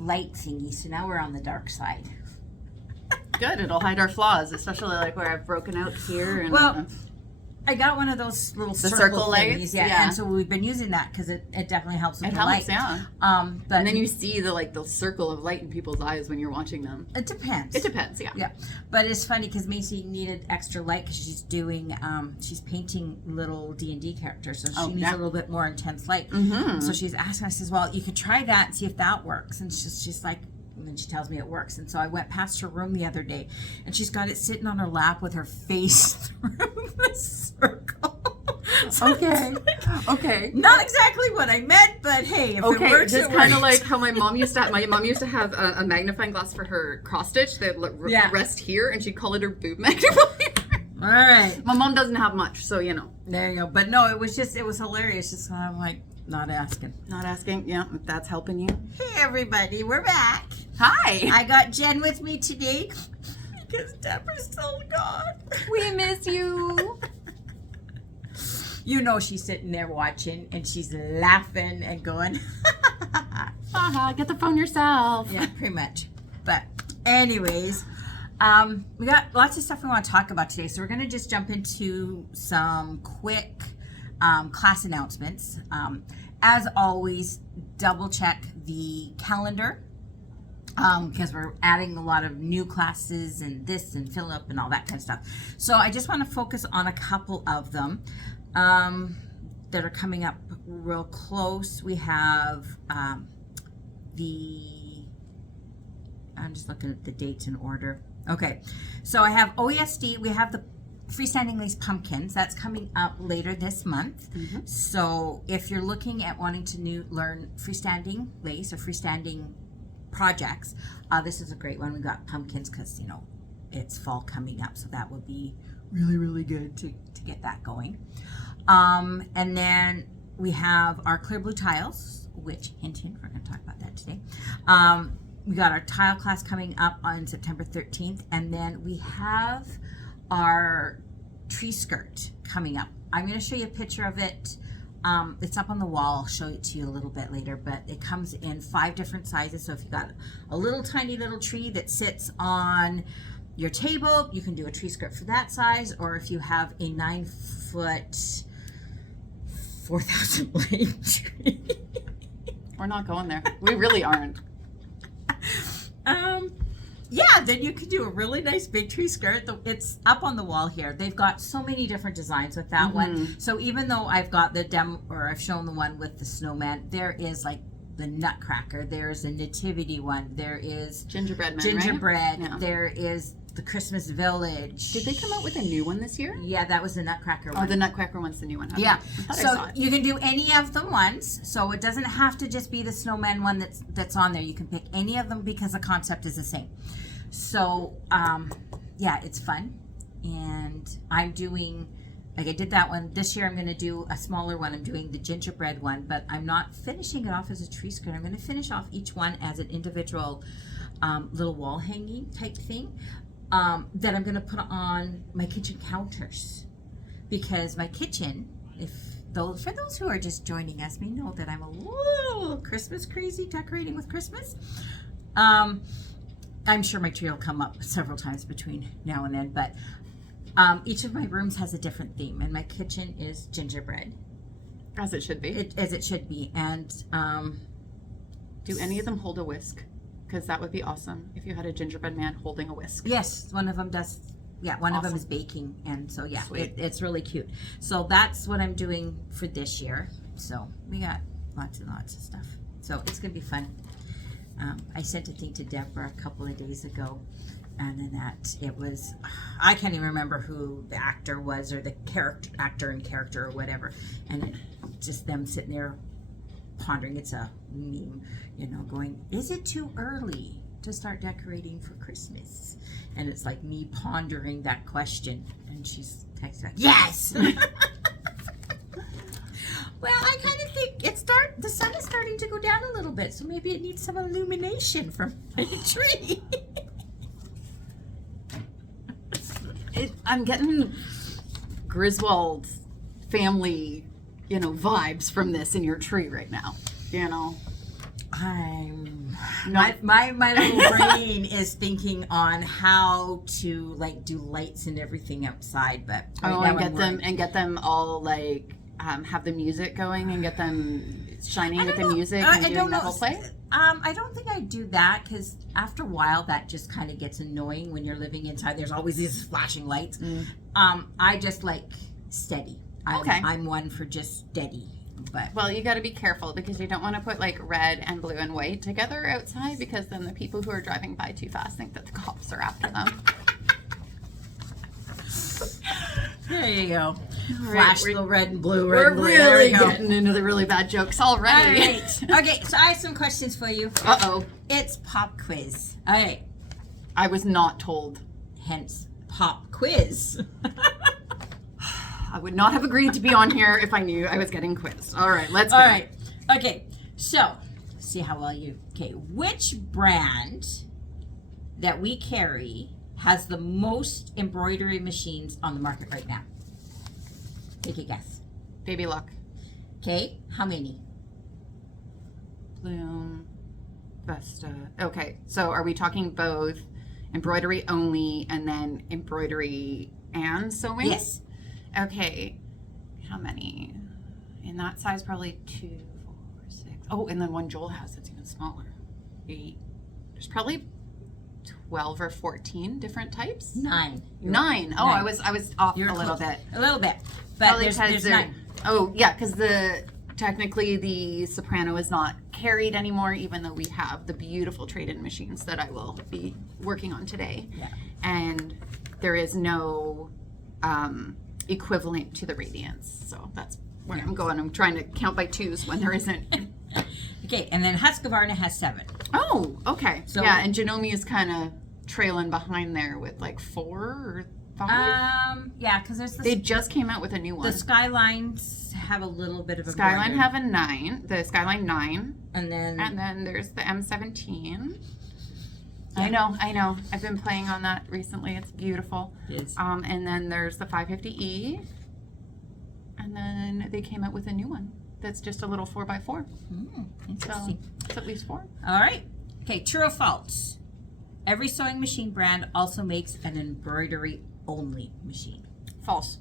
light thingy, so now we're on the dark side. Good, it'll hide our flaws, especially like where I've broken out here. And, well, I got one of those little circle lights, thingies, yeah, and so we've been using that because it definitely helps with the light. Yeah. But and then you see the circle of light in people's eyes when you're watching them. It depends. It depends, yeah. Yeah, but it's funny because Macy needed extra light because she's doing, she's painting little D&D characters, so she needs a little bit more intense light. Mm-hmm. So she's asking, I says, well, you could try that and see if that works. And she's like, and then she tells me it works. And so I went past her room the other day, and she's got it sitting on her lap with her face through the circle. So Okay. not exactly what I meant, but hey, if it works, just kind of like how my mom used to have. My mom used to have a magnifying glass for her cross stitch that rest here, and she'd call it her boob magnifier. All right. My mom doesn't have much, so you know. There you go. But no, it was hilarious. Just I'm like, not asking. Yeah, if that's helping you. Hey, everybody, we're back. Hi. I got Jen with me today because Deborah's still gone. We miss you. You know she's sitting there watching, and she's laughing and going, Get the phone yourself. yeah, pretty much. But anyways, we got lots of stuff we want to talk about today, so we're going to just jump into some quick class announcements. As always, double check the calendar because we're adding a lot of new classes and this and fill up and all that kind of stuff. So I just want to focus on a couple of them that are coming up real close. We have I'm just looking at the dates in order. Okay, so I have OESD. We have the freestanding lace pumpkins. That's coming up later this month. Mm-hmm. So if you're looking at wanting to learn freestanding lace or freestanding projects, this is a great one. We got pumpkins because, it's fall coming up. So that would be really, really good to get that going. And then we have our clear blue tiles, which, hint, we're going to talk about that today. We got our tile class coming up on September 13th. And then we have our tree skirt coming up. I'm going to show you a picture of it. It's up on the wall. I'll show it to you a little bit later, but it comes in 5 different sizes. So if you've got a little tiny little tree that sits on your table, you can do a tree skirt for that size. Or if you have a 9-foot 4,000 blade tree. We're not going there. We really aren't. Yeah, then you could do a really nice big tree skirt. It's up on the wall here. They've got so many different designs with that one. So even though I've got the demo, or I've shown the one with the snowman, there is like the Nutcracker. There's a nativity one. There is gingerbread man, gingerbread. Right? Yeah. There is the Christmas Village. Did they come out with a new one this year? Yeah, that was the Nutcracker one. Oh, the Nutcracker one's the new one. Okay. Yeah. So you can do any of the ones. So it doesn't have to just be the snowman one that's on there. You can pick any of them because the concept is the same. So, yeah, it's fun. And I'm doing, like I did that one. This year I'm going to do a smaller one. I'm doing the gingerbread one, but I'm not finishing it off as a tree skirt. I'm going to finish off each one as an individual little wall hanging type thing that I'm going to put on my kitchen counters. Because my kitchen, for those who are just joining us, may know that I'm a little Christmas crazy, decorating with Christmas. I'm sure my tree will come up several times between now and then, but each of my rooms has a different theme, and my kitchen is gingerbread. As it should be. As it should be. And do any of them hold a whisk? Because that would be awesome if you had a gingerbread man holding a whisk. Yes, one of them does. Yeah, one of them is baking, and so yeah, it's really cute. So that's what I'm doing for this year. So we got lots and lots of stuff. So it's going to be fun. I sent a thing to Deborah a couple of days ago, and then it was, I can't even remember who the actor was, or the actor and character or whatever, and just them sitting there pondering. It's a meme, going, is it too early to start decorating for Christmas? And it's like me pondering that question, and she's texting back, yes! Well, I kind of think the sun is starting to go down a little bit, so maybe it needs some illumination from my tree. I'm getting Griswold family, vibes from this in your tree right now. My little brain is thinking on how to like do lights and everything outside, but and get them all like have the music going and get them shining with the music and doing the whole play. I don't think I do that because after a while that just kind of gets annoying when you're living inside. There's always these flashing lights. I just like steady. I'm one for just steady. But well, you got to be careful because you don't want to put like red and blue and white together outside because then the people who are driving by too fast think that the cops are after them. There you go. Right, Flash the red and blue. We're really getting into the really bad jokes already. All right. Okay, so I have some questions for you. Uh-oh. It's pop quiz. All right. I was not told. Hence, pop quiz. I would not have agreed to be on here if I knew I was getting quizzed. All right, let's go. All right. Okay, so see how well you... Okay, which brand that we carry has the most embroidery machines on the market right now? Take a guess. Baby Luck. Okay, how many? Bloom. Vesta. Okay, so are we talking both embroidery only and then embroidery and sewing? Yes. Okay, how many? In that size, probably 2, 4, 6. Oh, and then one Joel has that's even smaller. 8. There's probably 12 or 14 different types. 9. 9. Oh, 9. I was off You're a little close. bit. A little bit, but there's 9. Oh, yeah, because technically the soprano is not carried anymore, even though we have the beautiful trade-in machines that I will be working on today. Yeah. And there is no equivalent to the radiance. So that's where I'm going. I'm trying to count by 2s when there isn't. Okay, and then Husqvarna has 7. Oh, okay. So, yeah, and Janome is kind of trailing behind there with like 4 or 5. Yeah, because there's they just came out with a new one. The Skylines have a little bit of a Skyline have a 9, the Skyline 9, and then there's the M17. Yeah. I know. I've been playing on that recently. It's beautiful. It is. And then there's the 550E, and then they came out with a new one that's just a little 4x4. Interesting. So it's at least 4. All right. Okay, true or false? Every sewing machine brand also makes an embroidery only machine. False.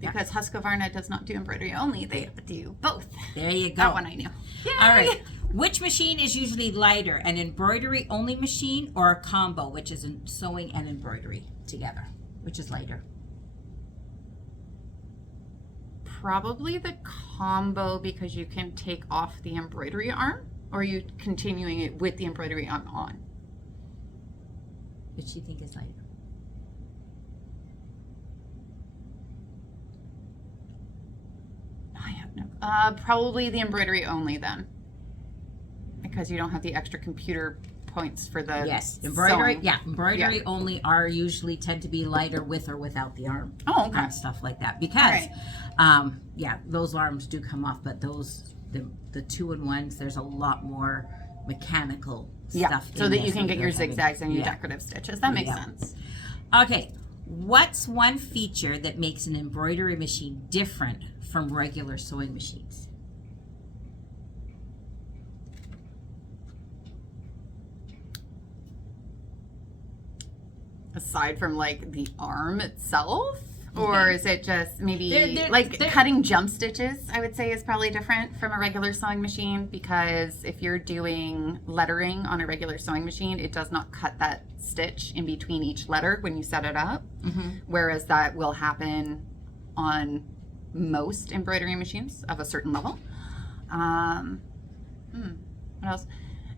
Because Husqvarna does not do embroidery only, they do both. There you go. That one I knew. Yay! All right. Which machine is usually lighter, an embroidery only machine or a combo, which is sewing and embroidery together? Which is lighter? Probably the combo because you can take off the embroidery arm, or are you continuing it with the embroidery arm on? Which do you think is lighter? I have no. Probably the embroidery only then, because you don't have the extra computer points for the embroidery. sewing. Yeah, embroidery only are usually tend to be lighter with or without the arm. Oh, okay. And stuff like that because, right. Those arms do come off, but those the 2-in-1s there's a lot more mechanical stuff. So that you can get your zigzags and your decorative stitches. That makes sense. Okay, what's one feature that makes an embroidery machine different from regular sewing machines? Aside from like the arm itself, or is it just maybe they're cutting jump stitches? I would say is probably different from a regular sewing machine, because if you're doing lettering on a regular sewing machine, it does not cut that stitch in between each letter when you set it up, whereas that will happen on most embroidery machines of a certain level. What else?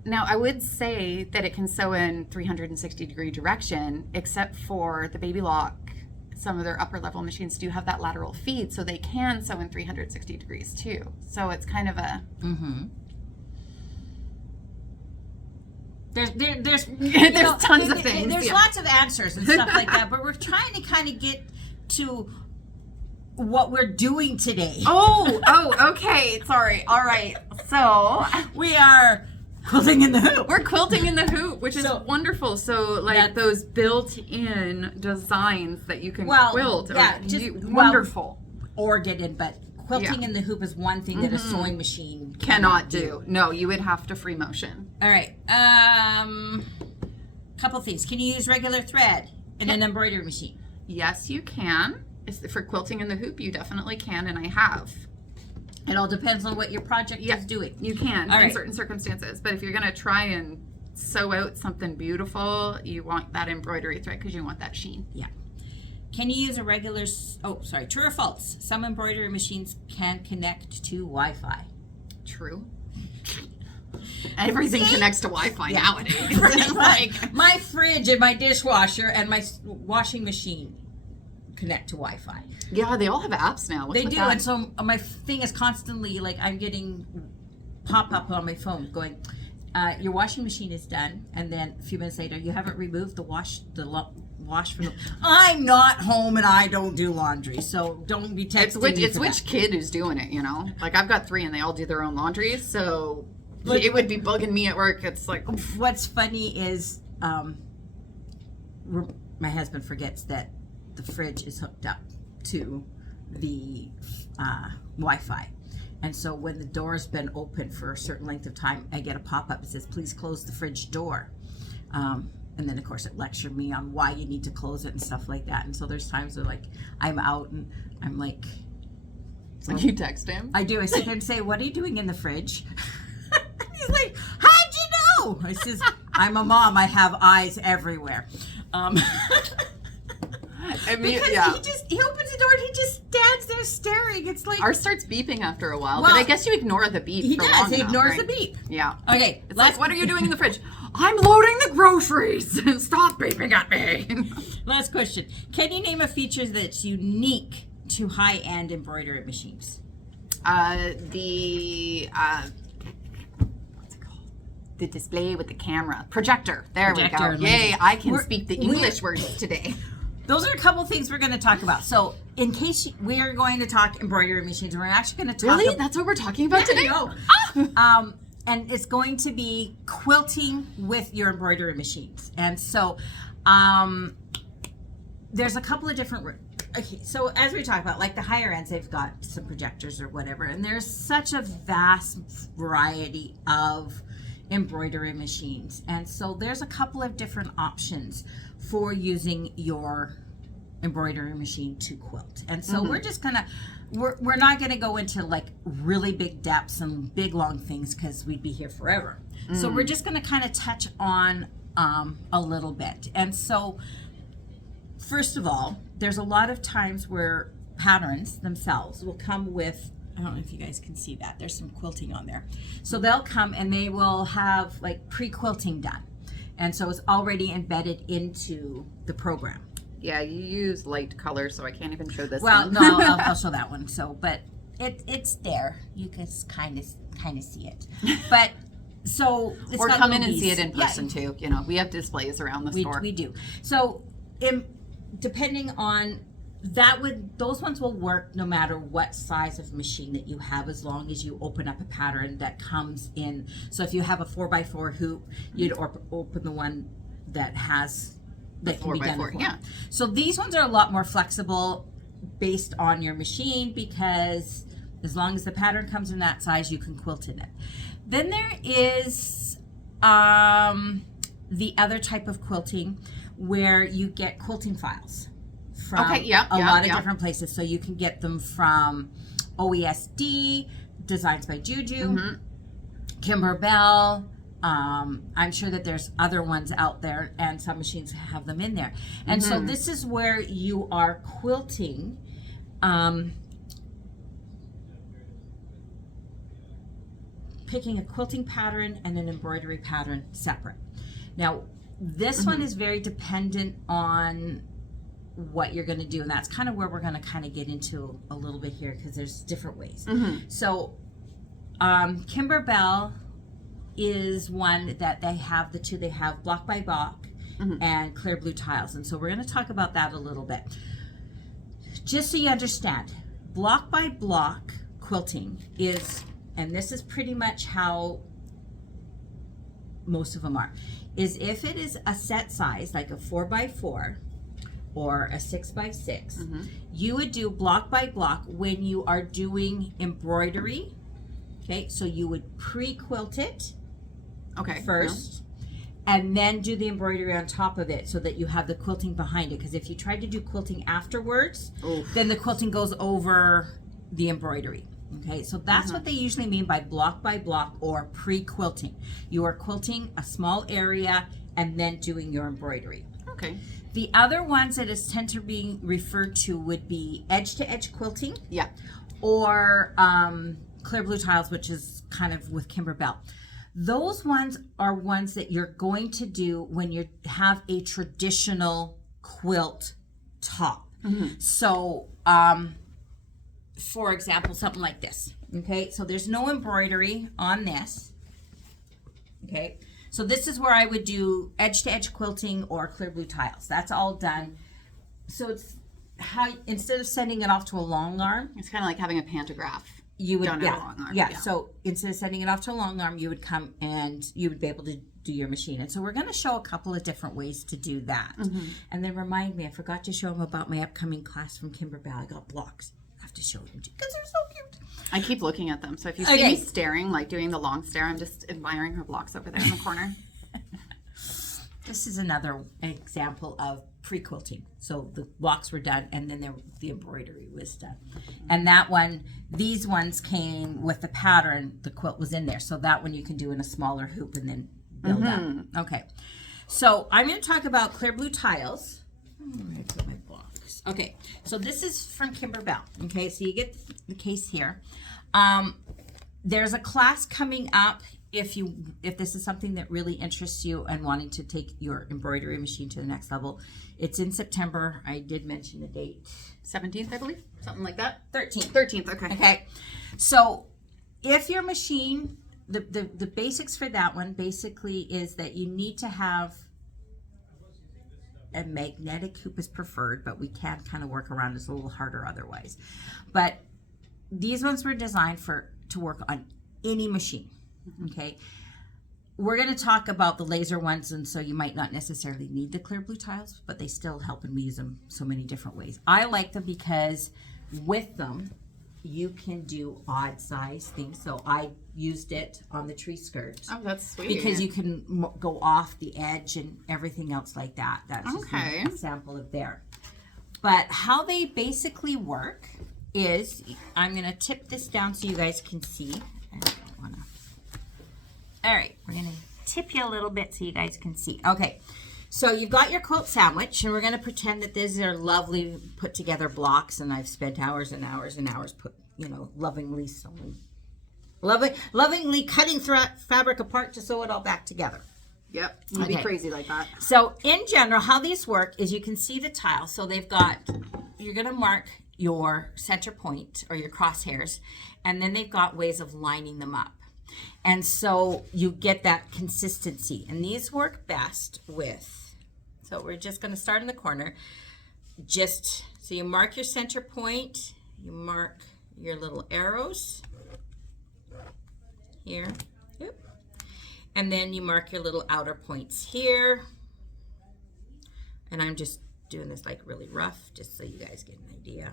Now, I would say that it can sew in 360-degree direction, except for the Baby Lock. Some of their upper level machines do have that lateral feed, so they can sew in 360 degrees too. So it's kind of a... There's tons of things. There's lots of answers and stuff like that, but we're trying to kind of get to what we're doing today. Oh, okay. Sorry. All right. So we are quilting in the hoop. We're quilting in the hoop, which is wonderful. So like those built-in designs that you can quilt are wonderful. Organed, but quilting in the hoop is one thing that a sewing machine cannot do. No, you would have to free motion. All right. Couple things. Can you use regular thread in an embroidery machine? Yes, you can. For quilting in the hoop, you definitely can, and I have. It all depends on what your project is doing. You can All in right. certain circumstances, but if you're going to try and sew out something beautiful, you want that embroidery thread because you want that sheen. Yeah. Can you use a regular, true or false? Some embroidery machines can connect to Wi-Fi. True. Everything connects to Wi-Fi nowadays. Like my fridge and my dishwasher and my washing machine connect to Wi-Fi. Yeah, they all have apps now. They do, and so my thing is constantly like I'm getting pop-up on my phone going, your washing machine is done, and then a few minutes later, you haven't removed the wash from the... I'm not home and I don't do laundry, so don't be texting me It's which kid who's doing it, you know? Like I've got 3 and they all do their own laundry, so it would be bugging me at work. It's like... What's funny is my husband forgets that the fridge is hooked up to the Wi-Fi. And so when the door's been open for a certain length of time, I get a pop-up that says, please close the fridge door. And then, of course, it lectured me on why you need to close it and stuff like that. And so there's times where, like, I'm out and I'm like... So you text him? I do. I sit there and say, what are you doing in the fridge? He's like, how'd you know? I says, I'm a mom. I have eyes everywhere. I mean, because he opens the door and he just stands there staring. It's like... Ours starts beeping after a while, but I guess you ignore the beep He for does. long He enough, ignores right? the beep. Yeah. Okay. It's like, what are you doing in the fridge? I'm loading the groceries. Stop beeping at me. Last question. Can you name a feature that's unique to high-end embroidery machines? What's it called? The display with the camera. Projector. There we go. Yay, I can speak the English words today. Those are a couple things we're going to talk about. So, in case we are going to talk embroidery machines, we're actually going to talk... Really? That's what we're talking about today? No. And it's going to be quilting with your embroidery machines. And so, there's a couple of different... Okay, so as we talk about, like the higher ends, they've got some projectors or whatever. And there's such a vast variety of embroidery machines. And so there's a couple of different options for using your embroidery machine to quilt. And so we're just gonna, we're not gonna go into like really big depths and big long things because we'd be here forever. So we're just gonna kind of touch on a little bit. And so first of all, there's a lot of times where patterns themselves will come with, I don't know if you guys can see that, there's some quilting on there. So they'll come and they will have like pre-quilting done. And so it's already embedded into the program. Yeah, you use light color, so I can't even show this Well, one. no, I'll show that one. So, but it's there. You can kind of see it. But so it's or got come in little and see beads. it in person too. You know, we have displays around the store. We do. So, depending on those ones will work no matter what size of machine that you have, as long as you open up a pattern that comes in. So if you have a 4x4 hoop, you'd open the one that can be done. 4x4, yeah. So these ones are a lot more flexible based on your machine, because as long as the pattern comes in that size, you can quilt in it. Then there is the other type of quilting where you get quilting files from a lot of different places. So you can get them from OESD, Designs by Juju, Kimber Bell. I'm sure that there's other ones out there, and some machines have them in there. And so this is where you are quilting picking a quilting pattern and an embroidery pattern separate. Now, this one is very dependent on what you're going to do, and that's kind of where we're going to kind of get into a little bit here, because there's different ways. So Kimber Bell is one that they have they have block by block and clear blue tiles, and so we're going to talk about that a little bit. Just so you understand, block by block quilting is, and this is pretty much how most of them are, is if it is a set size like a 4x4 or a 6x6, you would do block by block when you are doing embroidery. Okay, so you would pre-quilt it Okay. first. And then do the embroidery on top of it so that you have the quilting behind it. Because if you try to do quilting afterwards, then the quilting goes over the embroidery. Okay, so that's what they usually mean by block or pre-quilting. You are quilting a small area and then doing your embroidery. Okay. The other ones that is tend to be referred to would be edge-to-edge quilting. Yeah. Or clear blue tiles, which is kind of with Kimberbell. Those ones are ones that you're going to do when you have a traditional quilt top. So, for example, something like this. Okay, so there's no embroidery on this. Okay, so this is where I would do edge-to-edge quilting or clear blue tiles. That's all done. So it's how, instead of sending it off to a long arm, It's kind of like having a pantograph. you would Done at a long arm, yeah. yeah. So instead of sending it off to a long arm, you would come and you would be able to do your machine. And so we're going to show a couple of different ways to do that. And then remind me, I forgot to show them about my upcoming class from Kimberbell. I got blocks. I have to show them because they're so cute. I keep looking at them. So if you see me staring, like doing the long stare, I'm just admiring her blocks over there in the corner. This is another example of pre-quilting. So the blocks were done and then the embroidery was done. And that one, these ones came with the pattern, the quilt was in there. So that one you can do in a smaller hoop and then build up. Okay. So I'm going to talk about clear blue tiles. Where did I put my blocks? Okay. So this is from Kimberbell. Okay. So you get the case here. There's a class coming up if this is something that really interests you and wanting to take your embroidery machine to the next level. It's in September. I did mention the date. 17th, I believe. Something like that. 13th. 13th, okay. Okay. So if your machine, the basics for that one basically is that you need to have a magnetic hoop is preferred, but we can kind of work around. It's a little harder otherwise. But these ones were designed to work on any machine. Okay, we're going to talk about the laser ones, and so you might not necessarily need the clear blue tiles, but they still help, and we use them so many different ways. I like them because with them you can do odd size things. So I used it on the tree skirt. Oh, that's sweet. Because you can go off the edge and everything else like that. That's just Okay. an example of there. But how they basically work is, I'm going to tip this down so you guys can see. I don't want to. All right, we're going to tip you a little bit so you guys can see. Okay, so you've got your quilt sandwich, and we're going to pretend that these are lovely put together blocks, and I've spent hours and hours and hours lovingly sewing, lovingly cutting fabric apart to sew it all back together. Yep, you'd be crazy like that. So in general, how these work is you can see the tile. So they've got, you're going to mark your center point or your crosshairs, and then they've got ways of lining them up. And so you get that consistency. And these work best with, so we're just going to start in the corner. So you mark your center point, you mark your little arrows here. Yep. And then you mark your little outer points here. And I'm just doing this like really rough, just so you guys get an idea.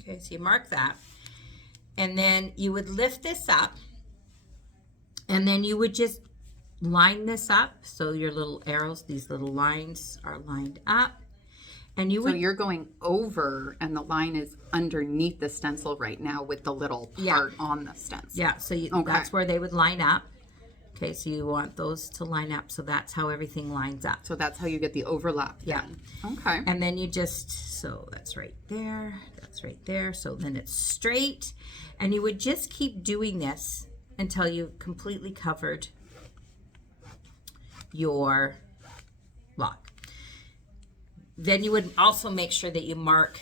Okay, so you mark that. And then you would lift this up. And then you would just line this up. So your little arrows, these little lines are lined up. And you would. So you're going over, and the line is underneath the stencil right now with the little part on the stencil. Yeah, so that's where they would line up. Okay, so you want those to line up. So that's how everything lines up. So that's how you get the overlap. Yeah. Okay. And then you so that's right there. That's right there. So then it's straight. And you would just keep doing this until you've completely covered your block. Then you would also make sure that you mark,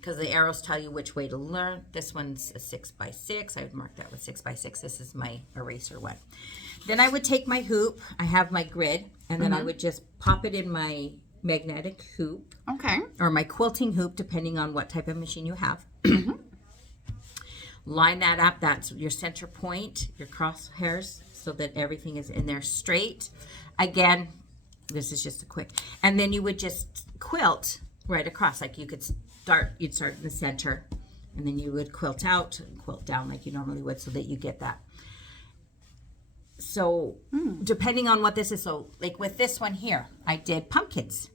because the arrows tell you which way to learn. This one's a 6x6. I would mark that with 6x6. This is my eraser one. Then I would take my hoop. I have my grid, and then I would just pop it in my magnetic hoop. Okay. Or my quilting hoop, depending on what type of machine you have. Line that up. That's your center point, your crosshairs, so that everything is in there straight. Again, this is just a quick. And then you would just quilt right across. Like you'd start in the center, and then you would quilt out and quilt down like you normally would, so that you get that So depending on what this is, so like with this one here, I did pumpkins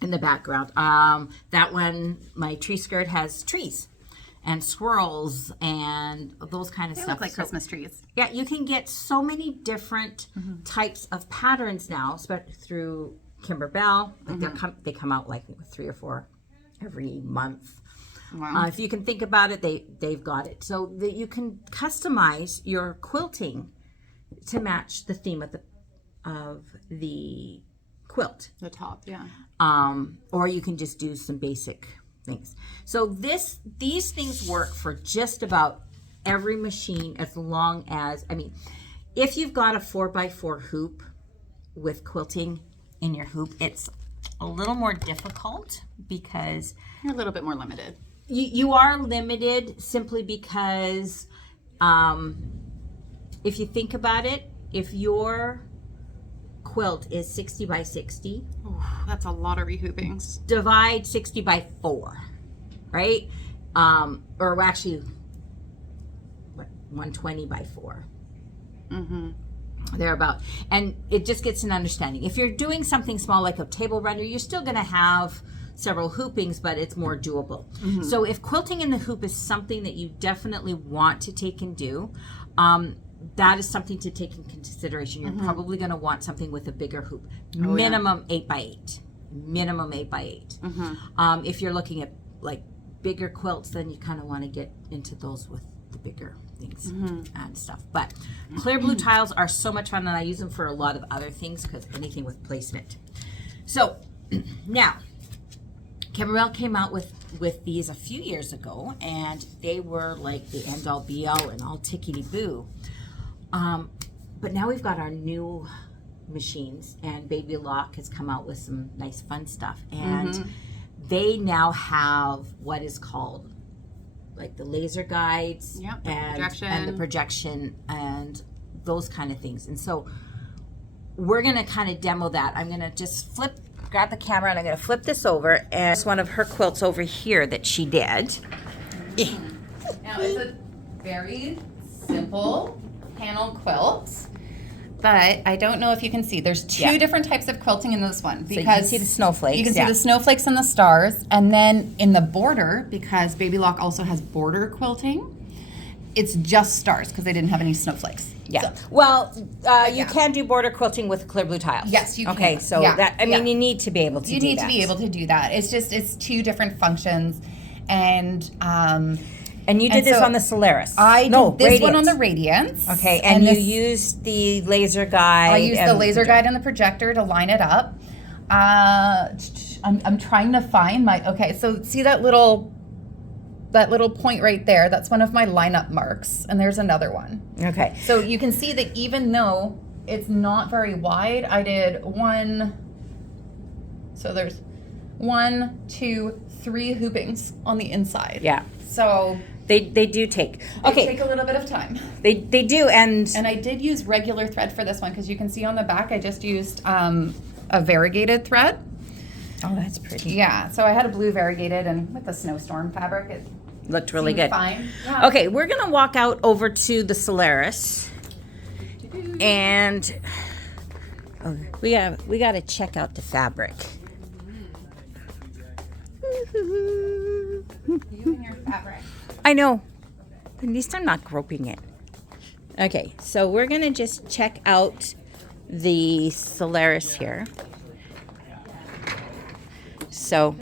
in the background. That one, my tree skirt has trees and squirrels and those kind of They stuff. look like So, Christmas trees. yeah, you can get so many different types of patterns now, especially through Kimberbell. Like they come out like 3 or 4 every month. Wow. If you can think about it, they've got it. So that you can customize your quilting to match the theme of the quilt. The top, yeah. Or you can just do some basic things. So these things work for just about every machine, as long as, I mean, if you've got a 4x4 hoop with quilting in your hoop, it's a little more difficult because You're a little bit more limited. you are limited simply because if you think about it, if your quilt is 60 by 60, Ooh, that's a lot of rehoopings. divide 60 by 4, right? Or actually, what, 120 by 4. Thereabout. And it just gets an understanding. If you're doing something small like a table runner, you're still going to have several hoopings, but it's more doable. So if quilting in the hoop is something that you definitely want to take and do, that is something to take in consideration. You're probably going to want something with a bigger hoop, minimum 8 by 8, minimum 8 by 8. If you're looking at like bigger quilts, then you kind of want to get into those with the bigger things and stuff. But clear blue tiles are so much fun, and I use them for a lot of other things because anything with placement. So now, Kimberbell came out with these a few years ago, and they were like the end all be all and all tickety boo. But now we've got our new machines, and Baby Lock has come out with some nice fun stuff, and they now have what is called like the laser guides and the projection and those kind of things. And so we're going to kind of demo that. I'm going to just grab the camera, and I'm going to flip this over, and it's one of her quilts over here that she did. Now, it's a very simple panel quilt, but I don't know if you can see. There's two different types of quilting in this one. Because you can see the snowflakes. You can see the snowflakes and the stars, and then in the border, because Baby Lock also has border quilting, it's just stars because they didn't have any snowflakes. Yeah. You can do border quilting with clear blue tiles. Yes, you can. Okay, so that, I mean, you need to be able to do that. You need to be able to do that. It's two different functions, and you did this on the Solaris. I did this one on the Radiance. Okay, and you used the laser guide. I used the laser guide and the projector to line it up. I'm trying to find my, okay, so see that little point right there? That's one of my lineup marks, and there's another one. Okay. So you can see that even though it's not very wide, I did so there's 1, 2, 3 hoopings on the inside. Yeah. So they do take. They take a little bit of time. They do, and I did use regular thread for this one because you can see on the back I just used a variegated thread. Oh, that's pretty. Yeah, so I had a blue variegated, and with the snowstorm fabric, it looked really seemed good. Fine. Yeah. Okay, we're gonna walk out over to the Solaris, and we gotta check out the fabric. You and your fabric. I know. At least I'm not groping it. Okay, so we're gonna just check out the Solaris here. So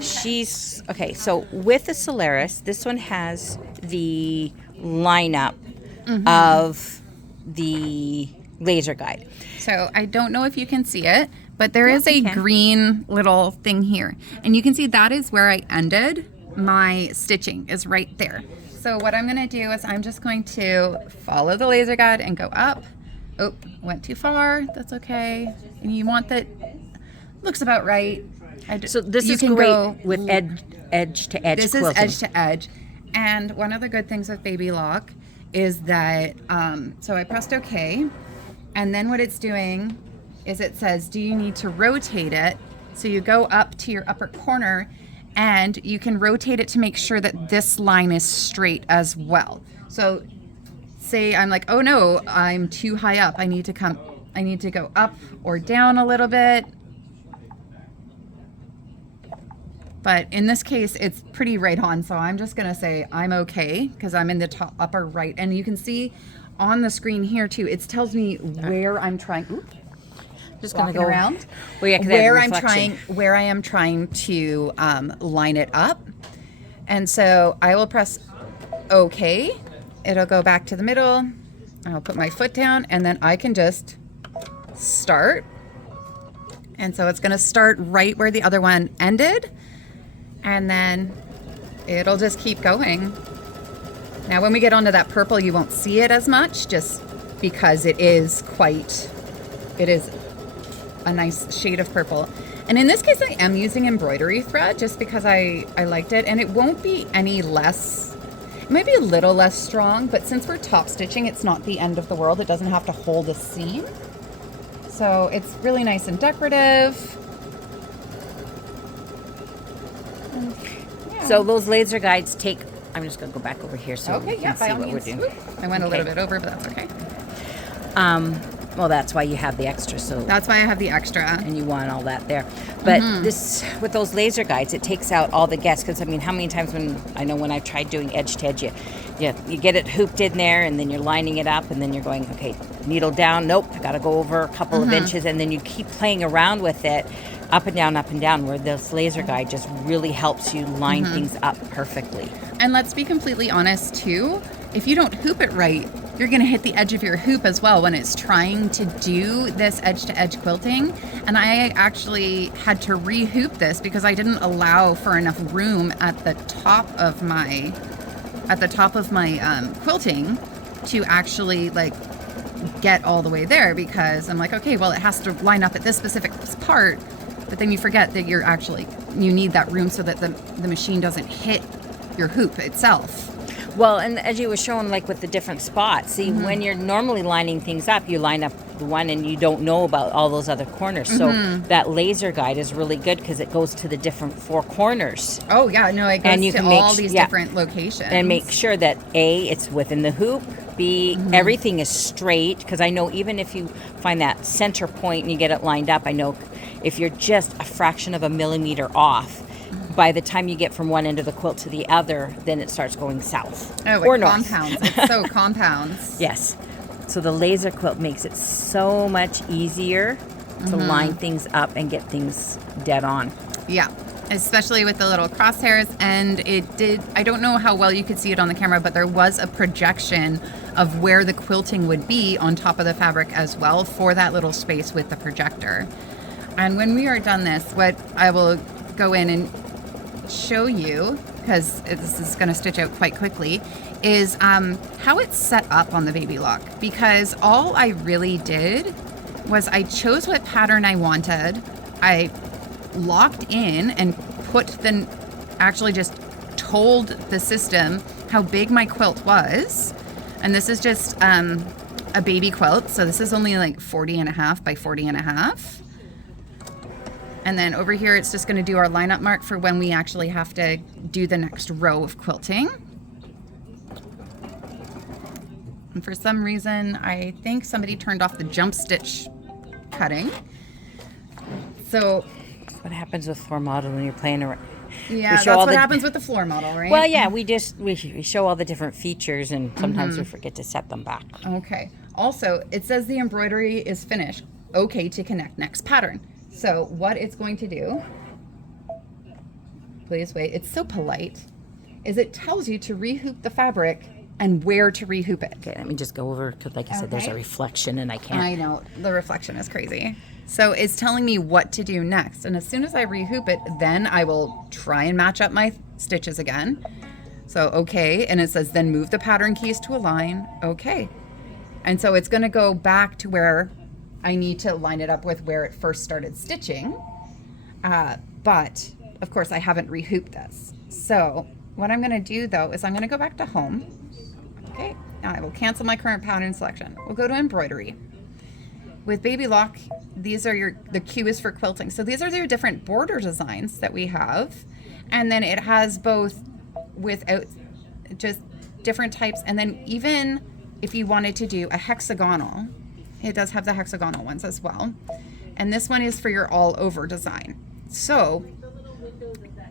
so with the Solaris, this one has the lineup of the laser guide. So I don't know if you can see it, but there is a green little thing here. And you can see that is where I ended my stitching, is right there. So what I'm gonna do is I'm just going to follow the laser guide and go up. Oh, went too far, that's okay. And you want that, looks about right. So this is great with edge to edge quilting. This is edge to edge. And one of the good things with Baby Lock is that, so I pressed OK, and then what it's doing is it says, do you need to rotate it? So you go up to your upper corner, and you can rotate it to make sure that this line is straight as well. So say I'm like, oh no, I'm too high up. I need to go up or down a little bit. But in this case, it's pretty right on. So I'm just going to say I'm okay because I'm in the top upper right. And you can see on the screen here too, it tells me where I'm trying. Oops. Just going to go around. Well, yeah, Where I am trying to line it up. And so I will press OK. It'll go back to the middle. I'll put my foot down and then I can just start. And so it's going to start right where the other one ended. And then it'll just keep going. Now, when we get onto that purple, you won't see it as much just because it is a nice shade of purple. And in this case, I am using embroidery thread just because I liked it. And it won't be any less, it might be a little less strong, but since we're top stitching, it's not the end of the world. It doesn't have to hold a seam. So it's really nice and decorative. So those laser guides take, I'm just going to go back over here so we can see what we're doing. I went a little bit over, but that's okay. Well, that's why you have the extra. So that's why I have the extra. And you want all that there. But this, with those laser guides, it takes out all the guess. Because, I mean, how many times when I've tried doing edge to edge, you get it hooped in there and then you're lining it up and then you're going, okay, needle down. Nope, I got to go over a couple of inches. And then you keep playing around with it. Up and down, where this laser guide just really helps you line things up perfectly. And let's be completely honest too, if you don't hoop it right, you're going to hit the edge of your hoop as well when it's trying to do this edge-to-edge quilting. And I actually had to re-hoop this because I didn't allow for enough room at the top of my quilting to actually like get all the way there, because I'm like, okay, well, it has to line up at this specific part. But then you forget that you need that room so that the machine doesn't hit your hoop itself. Well, and as you were showing, like with the different spots, see, when you're normally lining things up, you line up the one and you don't know about all those other corners. So that laser guide is really good because it goes to the different four corners. Oh, yeah. No, it goes to all these different locations. And make sure that A, it's within the hoop. B, everything is straight, because I know even if you find that center point and you get it lined up, I know if you're just a fraction of a millimeter off, by the time you get from one end of the quilt to the other, then it starts going south or north. Compounds. It's so compounds. Yes. So the laser quilt makes it so much easier to line things up and get things dead on. Yeah. Especially with the little crosshairs. And I don't know how well you could see it on the camera, but there was a projection of where the quilting would be on top of the fabric as well for that little space with the projector. And when we are done this, what I will go in and show you, because this is going to stitch out quite quickly, is how it's set up on the Baby Lock. Because all I really did was I chose what pattern I wanted. I locked in and actually just told the system how big my quilt was. And this is just a baby quilt. So this is only like 40.5 by 40.5. And then over here, it's just going to do our lineup mark for when we actually have to do the next row of quilting. And for some reason, I think somebody turned off the jump stitch cutting. So what happens with floor model when you're playing around? Yeah, that's what happens with the floor model, right? Well, yeah, we show all the different features, and sometimes we forget to set them back. Okay. Also, it says the embroidery is finished. Okay to connect next pattern. So what it's going to do, please wait, it's so polite, is it tells you to rehoop the fabric and where to rehoop it. Okay, let me just go over, because like I said, there's a reflection and I can't. I know, the reflection is crazy. So it's telling me what to do next. And as soon as I rehoop it, then I will try and match up my stitches again. So, okay, and it says then move the pattern keys to align. Okay. And so it's gonna go back to where I need to line it up with where it first started stitching. But of course I haven't rehooped this. So what I'm gonna do though is I'm gonna go back to home. Okay, now I will cancel my current pattern selection. We'll go to embroidery. With Baby Lock, these are the Q is for quilting. So these are your different border designs that we have. And then it has both without just different types. And then even if you wanted to do a hexagonal, it does have the hexagonal ones as well. And this one is for your all over design. So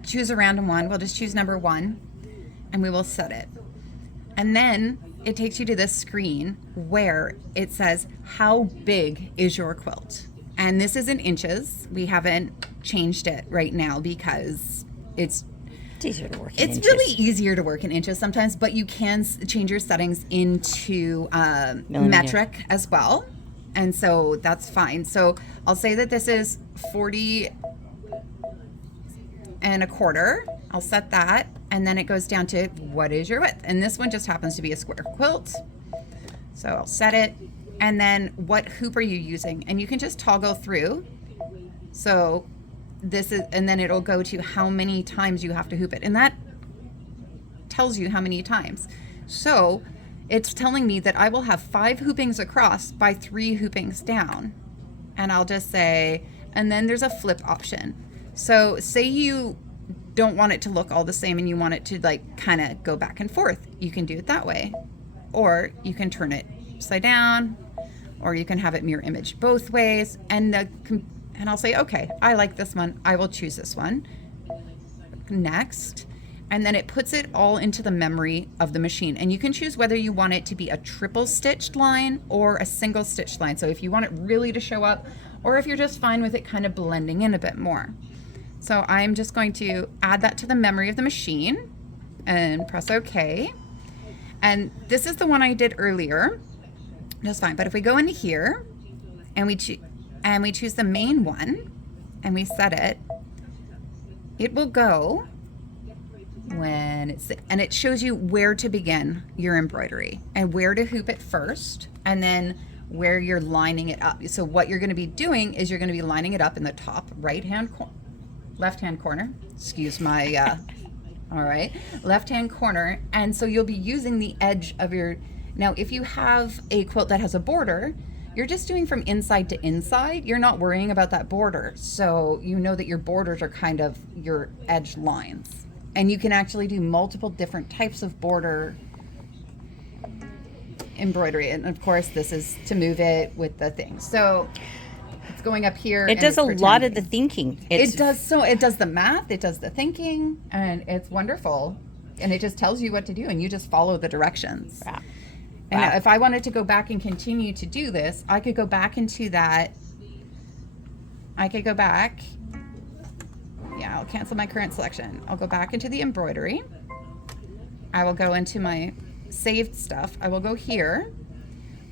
choose a random one. We'll just choose number 1 and we will set it. And then it takes you to this screen where it says, how big is your quilt? And this is in inches. We haven't changed it right now because it's easier to work in It's inches. really easier to work in inches sometimes, but you can change your settings into metric as well. And so that's fine. So I'll say that this is 40 1/4. I'll set that. And then it goes down to what is your width? And this one just happens to be a square quilt. So I'll set it. And then what hoop are you using? And you can just toggle through. So this is, and then it'll go to how many times you have to hoop it. And that tells you how many times. So it's telling me that I will have 5 hoopings across by 3 hoopings down. And I'll just say, and then there's a flip option. So say you don't want it to look all the same and you want it to like kind of go back and forth. You can do it that way. Or you can turn it upside down, or you can have it mirror image both ways. And I'll say, okay, I like this one. I will choose this one. Next. And then it puts it all into the memory of the machine. And you can choose whether you want it to be a triple stitched line or a single stitched line. So if you want it really to show up, or if you're just fine with it kind of blending in a bit more. So I'm just going to add that to the memory of the machine and press OK. And this is the one I did earlier. Just fine. But if we go into here and we choose the main one and we set it, it will go when it's, and it shows you where to begin your embroidery and where to hoop it first, and then where you're lining it up. So what you're going to be doing is you're going to be lining it up in the top left-hand corner. Excuse my, all right, left-hand corner. And so you'll be using the edge of your, now if you have a quilt that has a border, you're just doing from inside to inside. You're not worrying about that border. So you know that your borders are kind of your edge lines. And you can actually do multiple different types of border embroidery. And of course, this is to move it with the thing. So it's going up here. It does a lot of the thinking. It does the math, it does the thinking, and it's wonderful. And it just tells you what to do, and you just follow the directions. Wow. And Wow. now if I wanted to go back and continue to do this, I could go back into that. I could go back. Yeah, I'll cancel my current selection. I'll go back into the embroidery. I will go into my saved stuff. I will go here.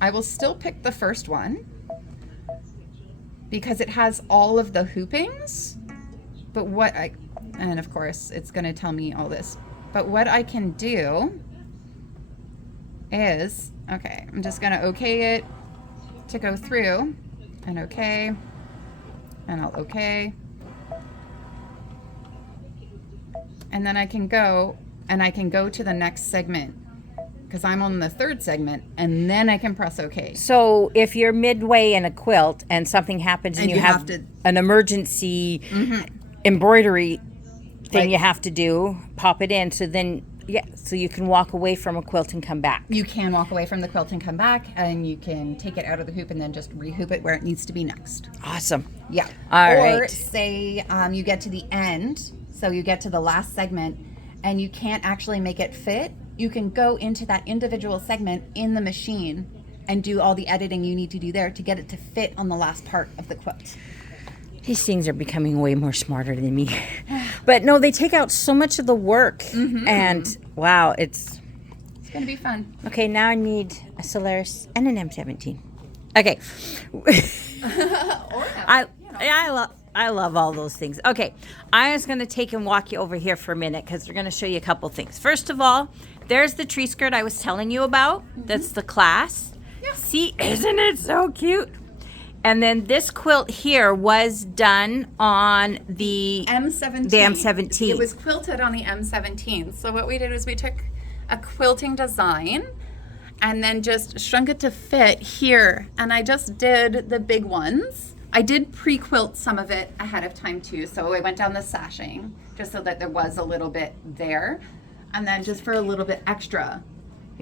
I will still pick the first one because it has all of the hoopings. But and of course it's going to tell me all this. But what I can do is, okay, I'm just going to okay it to go through, and okay, and I'll okay. And then I can go to the next segment because I'm on the 3rd segment, and then I can press OK. So if you're midway in a quilt and something happens and you have an emergency embroidery thing you have to do, pop it in. So then, so you can walk away from a quilt and come back. You can walk away from the quilt and come back, and you can take it out of the hoop and then just rehoop it where it needs to be next. Awesome. Yeah. All or right. say you get to the end, so you get to the last segment, and you can't actually make it fit. You can go into that individual segment in the machine and do all the editing you need to do there to get it to fit on the last part of the quilt. These things are becoming way more smarter than me. But no, they take out so much of the work. And wow, it's going to be fun. Okay, now I need a Solaris and an M17. Okay. I love all those things. Okay, I was going to take and walk you over here for a minute because we're going to show you a couple things. First of all, there's the tree skirt I was telling you about. That's the class. Yeah. See, isn't it so cute? And then this quilt here was done on the M17. The M17. It was quilted on the M17. So what we did was we took a quilting design and then just shrunk it to fit here. And I just did the big ones. I did pre-quilt some of it ahead of time too. So I went down the sashing just so that there was a little bit there. And then just for a little bit extra,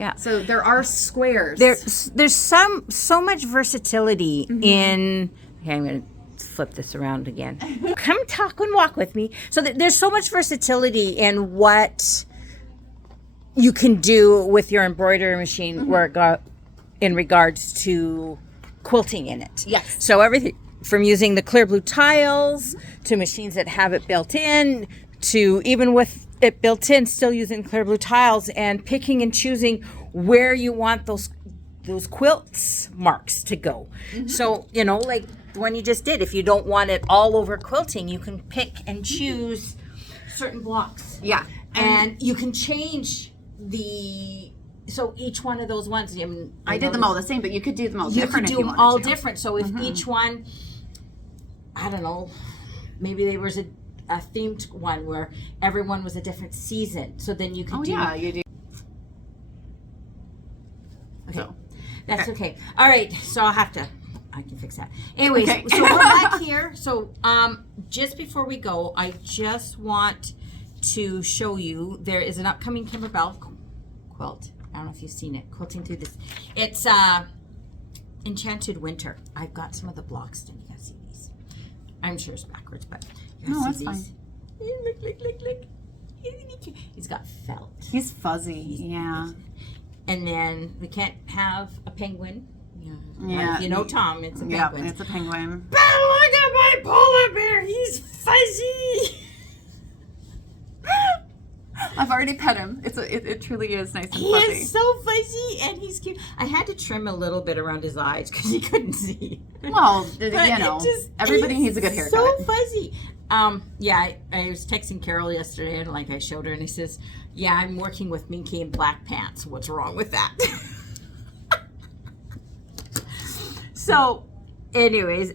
Yeah. So there are squares. There's so much versatility in. Okay, I'm gonna flip this around again. Come talk and walk with me. So there's so much versatility in what you can do with your embroidery machine in regards to quilting in it. Yes. So everything from using the clear blue tiles to machines that have it built in to even with it built in, still using clear blue tiles and picking and choosing where you want those quilts marks to go. So, like the one you just did, if you don't want it all over quilting, you can pick and choose certain blocks. Yeah. And you can change so each one of those ones. I did them all the same, but you could do them all you different could if do you them wanted all to. different. So if each one, I don't know, maybe there was a themed one where everyone was a different season. So then you could do. Yeah, you do. Okay. So, That's okay. All right. So I can fix that. Anyways, so we're back here. So just before we go, I just want to show you there is an upcoming Kimberbell quilt. I don't know if you've seen it. Quilting through this. It's Enchanted Winter. I've got some of the blocks. Then you can see these. I'm sure it's backwards, but no, that's fine. Look. He's got felt. He's fuzzy. Yeah. And then we can't have a penguin. Yeah. You know Tom, it's a penguin. Yeah, it's a penguin. But look at my polar bear. He's fuzzy. I've already pet him. It truly is nice and He fuzzy. is so fuzzy and he's cute. I had to trim a little bit around his eyes because he couldn't see. Well, But everybody needs a good haircut. So fuzzy. I was texting Carol yesterday and I showed her and he says, yeah, I'm working with Minky in black pants. What's wrong with that? So anyways,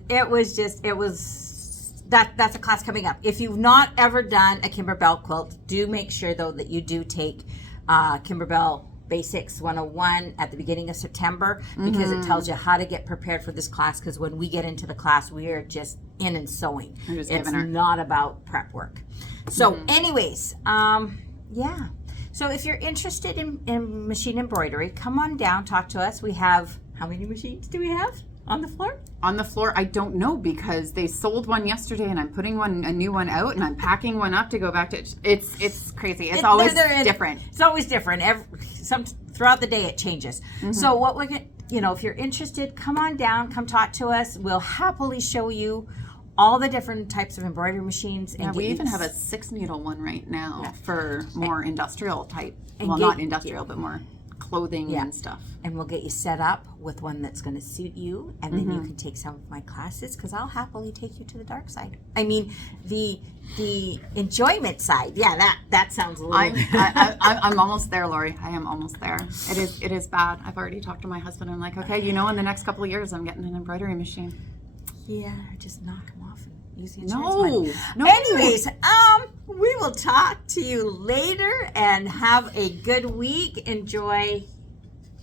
that's a class coming up. If you've not ever done a Kimberbell quilt, do make sure though that you do take Kimberbell Basics 101 at the beginning of September because it tells you how to get prepared for this class, because when we get into the class we are just in and sewing. It's not about prep work. So anyways, yeah. So if you're interested in machine embroidery, come on down, talk to us. We have, how many machines do we have on the floor? On the floor, I don't know because they sold one yesterday and I'm putting a new one out and I'm packing one up to go back to. It's crazy. It's always different. It's always different. Throughout the day it changes. So what we're going to, if you're interested, come on down, come talk to us. We'll happily show you all the different types of embroidery machines. And we even have a 6-needle one right now for more industrial type. Well, not industrial, but more clothing and stuff. And we'll get you set up with one that's going to suit you, and then you can take some of my classes because I'll happily take you to the dark side. I mean, the enjoyment side. Yeah, that sounds a little. I'm almost there, Lori. I am almost there. It is bad. I've already talked to my husband. I'm like, okay, in the next couple of years, I'm getting an embroidery machine. Yeah, just knock them off and use the No. Anyways, we will talk to you later and have a good week. Enjoy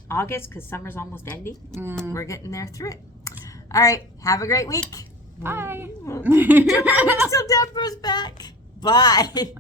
August because summer's almost ending. We're getting there through it. All right, have a great week. Bye. Till Deborah's back. Bye.